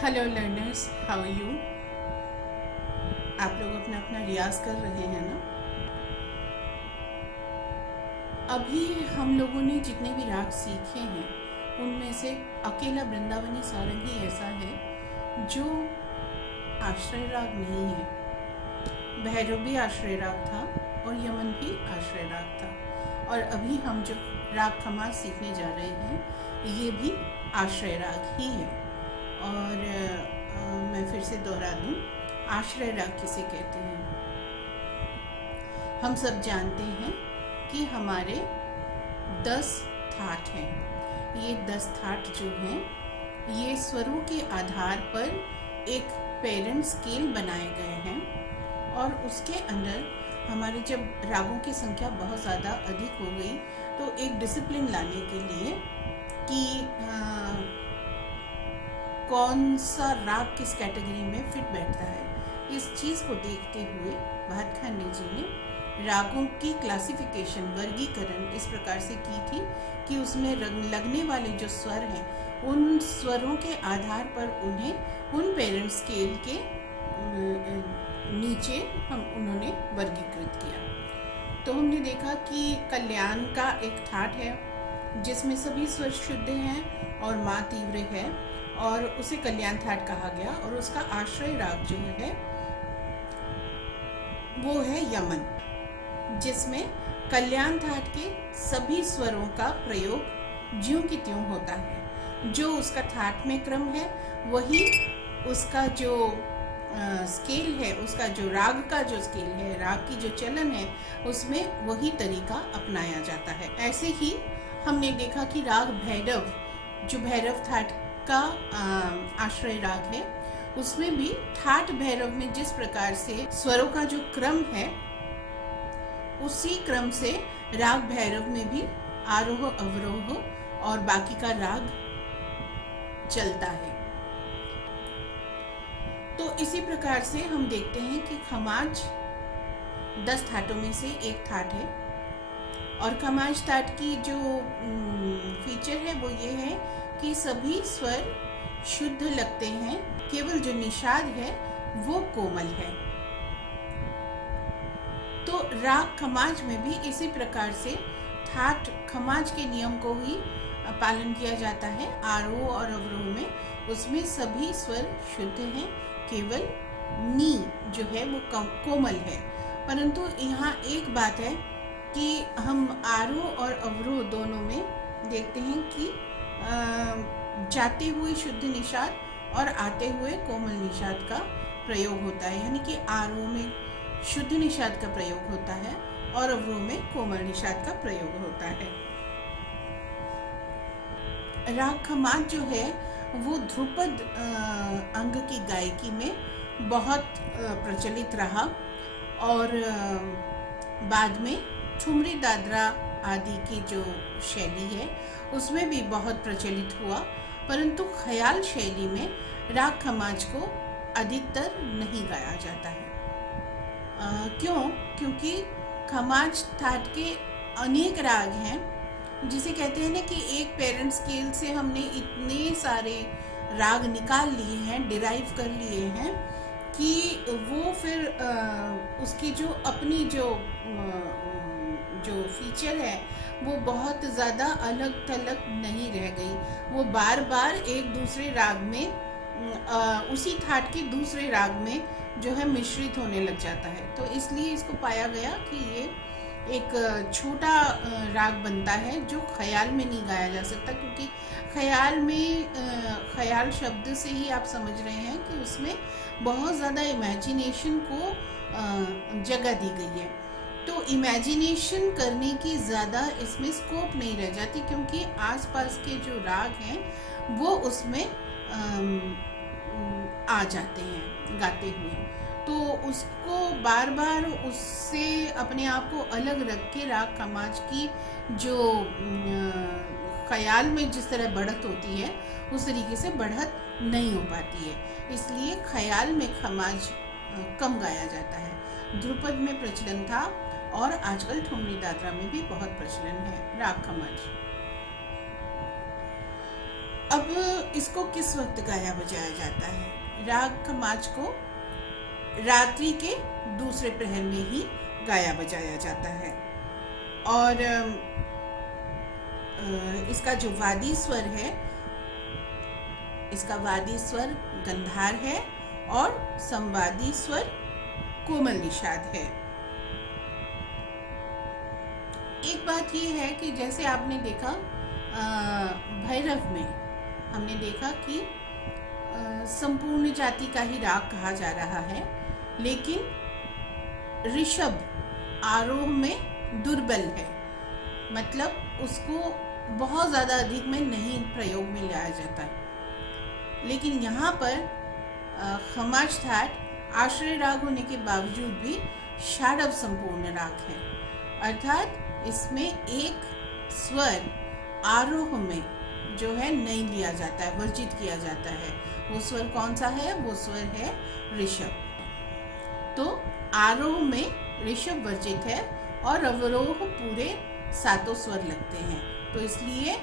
Hello learners, how are you. आप लोग अपना अपना रियाज कर रहे हैं ना। अभी हम लोगों ने जितने भी राग सीखे हैं उनमें से अकेला वृंदावनी सारंगी ऐसा है जो आश्रय राग नहीं है। भैरव भी आश्रय राग था और यमन भी आश्रय राग था। और अभी हम जो राग खमाज सीखने जा रहे हैं ये भी आश्रय राग ही है। और मैं फिर से दोहरा दूं, आश्रय राग किसे कहते हैं। हम सब जानते हैं कि हमारे 10 थाट हैं। ये 10 थाट जो हैं ये स्वरों के आधार पर एक पेरेंट स्केल बनाए गए हैं और उसके अंदर हमारे जब रागों की संख्या बहुत ज़्यादा अधिक हो गई तो एक डिसिप्लिन लाने के लिए कि कौन सा राग किस कैटेगरी में फिट बैठता है, इस चीज़ को देखते हुए भातखंडे जी ने रागों की क्लासिफिकेशन, वर्गीकरण इस प्रकार से की थी कि उसमें लगने वाले जो स्वर हैं उन स्वरों के आधार पर उन्हें उन पेरेंट स्केल के नीचे उन्होंने वर्गीकृत किया। तो हमने देखा कि कल्याण का एक थाट है जिसमें सभी स्वर शुद्ध हैं और माँ तीव्र है और उसे कल्याण थाट कहा गया। और उसका आश्रय राग जो है वो है यमन, जिसमें कल्याण थाट के सभी स्वरों का प्रयोग ज्यों की त्यों होता है। जो उसका थाट में क्रम है वही उसका जो स्केल है, उसका जो राग का जो स्केल है, राग की जो चलन है उसमें वही तरीका अपनाया जाता है। ऐसे ही हमने देखा कि राग भैरव, जो भैरव थाट का आश्रय राग है, उसमें भी ठाट भैरव में जिस प्रकार से स्वरों का जो क्रम है उसी क्रम से राग भैरव में भी आरोह अवरोह और बाकी का राग चलता है। तो इसी प्रकार से हम देखते हैं कि खमाज 10 थाटों में से एक थाट है और खमाज थाट की जो फीचर है वो ये है कि सभी स्वर शुद्ध लगते हैं, केवल जो निषाद है वो कोमल है। तो राग खमाज में भी इसी प्रकार से ठाट खमाज के नियम को ही पालन किया जाता है। आरोह और अवरोह में उसमें सभी स्वर शुद्ध हैं, केवल नी जो है वो कोमल है। परंतु यहाँ एक बात है कि हम आरोह और अवरोह दोनों में देखते हैं कि जाते हुए शुद्ध निषाद और आते हुए कोमल निषाद का प्रयोग होता है, यानी कि आरोह में शुद्ध निषाद का प्रयोग होता है और अवरोह में कोमल निषाद का प्रयोग होता है। राग खमाज जो है वो ध्रुपद अंग की गायकी में बहुत प्रचलित रहा और बाद में ठुमरी दादरा आदि की जो शैली है उसमें भी बहुत प्रचलित हुआ। परंतु ख्याल शैली में राग खमाज को अधिकतर नहीं गाया जाता है। क्यों? क्योंकि खमाज थाट के अनेक राग हैं, जिसे कहते हैं ना कि एक पेरेंट स्केल से हमने इतने सारे राग निकाल लिए हैं, डिराइव कर लिए हैं कि वो फिर उसकी जो अपनी जो फीचर है वो बहुत ज़्यादा अलग थलग नहीं रह गई। वो बार बार एक दूसरे राग में उसी थाट के दूसरे राग में जो है मिश्रित होने लग जाता है। तो इसलिए इसको पाया गया कि ये एक छोटा राग बनता है जो ख्याल में नहीं गाया जा सकता, क्योंकि ख्याल में ख्याल शब्द से ही आप समझ रहे हैं कि उसमें बहुत ज़्यादा इमेजिनेशन को जगह दी गई है। तो इमेजिनेशन करने की ज़्यादा इसमें स्कोप नहीं रह जाती, क्योंकि आसपास के जो राग हैं वो उसमें आ जाते हैं गाते हुए। तो उसको बार बार उससे अपने आप को अलग रख के राग खमाज की जो ख्याल में जिस तरह बढ़त होती है उस तरीके से बढ़त नहीं हो पाती है। इसलिए ख्याल में खमाज कम गाया जाता है। ध्रुपद में प्रचलन था और आजकल ठुमरी दादरा में भी बहुत प्रचलन है राग खमाज। अब इसको किस वक्त गाया बजाया जाता है? राग खमाज को रात्रि के दूसरे प्रहर में ही गाया बजाया जाता है। और इसका जो वादी स्वर है, इसका वादी स्वर गंधार है और संवादी स्वर कोमल निषाद है। एक बात ये है कि जैसे आपने देखा भैरव में हमने देखा कि संपूर्ण जाति का ही राग कहा जा रहा है, लेकिन ऋषभ आरोह में दुर्बल है, मतलब उसको बहुत ज़्यादा अधिक में नहीं प्रयोग में लाया जाता। लेकिन यहाँ पर खमाज ठाट आश्रय राग होने के बावजूद भी षाडव संपूर्ण राग है, अर्थात इसमें एक स्वर आरोह में जो है नहीं लिया जाता है, वर्जित किया जाता है। वो स्वर कौन सा है? वो स्वर है ऋषभ। तो आरोह में ऋषभ वर्जित है और अवरोह पूरे सातों स्वर लगते हैं, तो इसलिए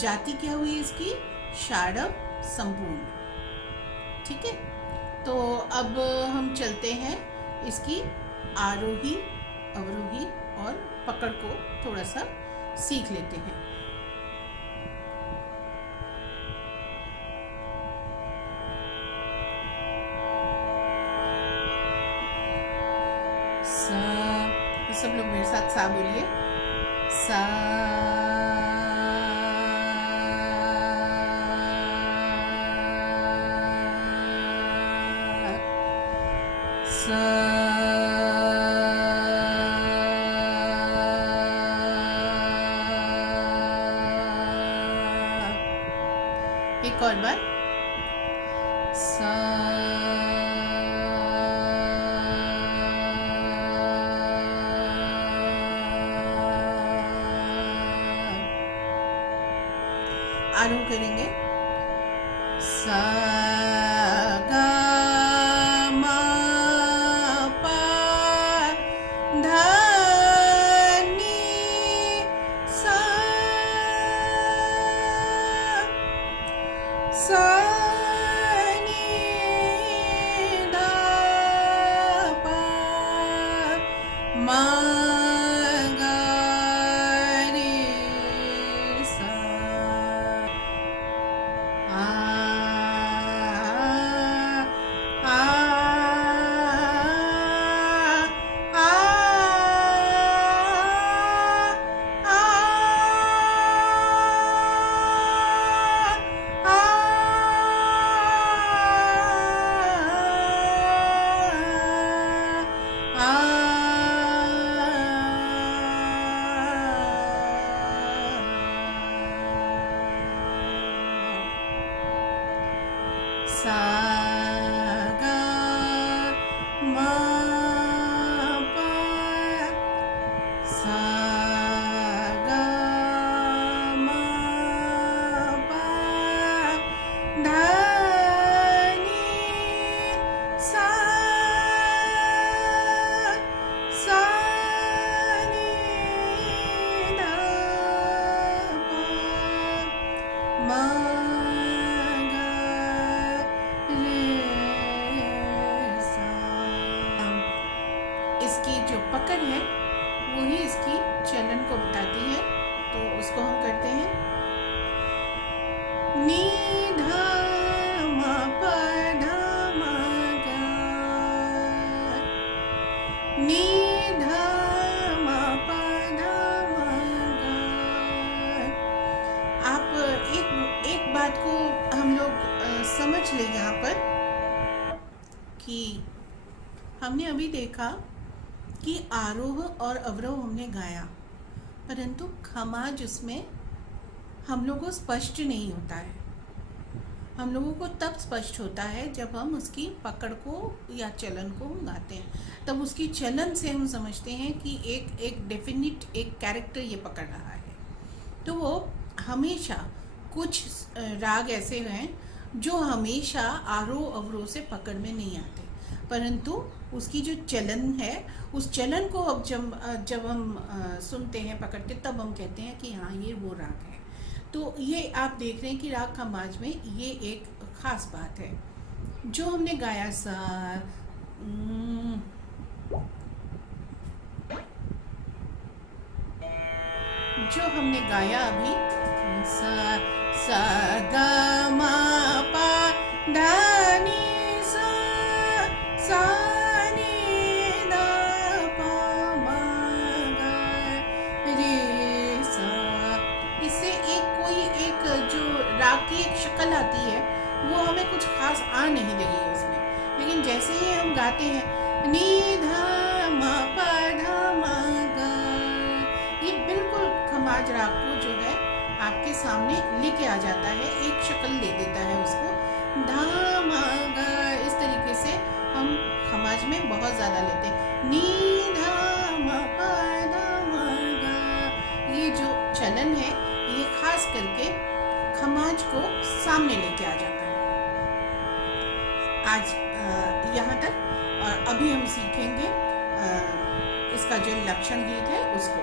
जाति क्या हुई इसकी? षाडव संपूर्ण। ठीक है, तो अब हम चलते हैं इसकी आरोही अवरोही और पकड़ को थोड़ा सा सीख लेते हैं। सब लोग मेरे साथ सा बोलिए। सा सा एक और बार। सा आरोह करेंगे। सा गा मा पा धा नी सा सा नी धा पा मा गा रे सा। सा गा मा पा सा गा मा पा धा नी सा सा नी धा पा मा इसकी जो पकड़ है वो ही इसकी चलन को बताती है, तो उसको हम करते हैं। नी धा मा पा धा मा गा, नी धा मा पा धा मा गा। आप एक बात को हम लोग समझ लें यहाँ पर कि हमने अभी देखा कि आरोह और अवरोह हमने गाया, परंतु खमाज उसमें हम लोगों को स्पष्ट नहीं होता है। हम लोगों को तब स्पष्ट होता है जब हम उसकी पकड़ को या चलन को हम गाते हैं, तब उसकी चलन से हम समझते हैं कि एक डेफिनिट एक कैरेक्टर ये पकड़ रहा है। तो वो हमेशा कुछ राग ऐसे हैं जो हमेशा आरोह अवरोह से पकड़ में नहीं आते, परंतु उसकी जो चलन है उस चलन को अब जब हम सुनते हैं पकड़ते, तब हम कहते हैं कि हाँ ये वो राग है। तो ये आप देख रहे हैं कि राग खमाज में ये एक खास बात है। जो हमने गाया सा जो हमने गाया अभी सा सा गा मा पा धा नी सा सा नी धा पा मा गा रे सा, इससे एक जो राग की एक शक्ल आती है वो हमें कुछ खास आ नहीं रही है इसमें। लेकिन जैसे ही हम गाते हैं नी धा मा पा धा मा गा, ये बिल्कुल खमाज राग को जो है आपके सामने लेके आ जाता है, एक शक्ल दे देता है उसको। धा मा गा इस तरीके से हम खमाज में बहुत ज़्यादा लेते हैं। नी धा मा पा धा मा गा, ये जो चलन है ये खास करके खमाज को सामने लेके आ जाता है। आज यहाँ तक, और अभी हम सीखेंगे इसका जो लक्षण गीत है उसको।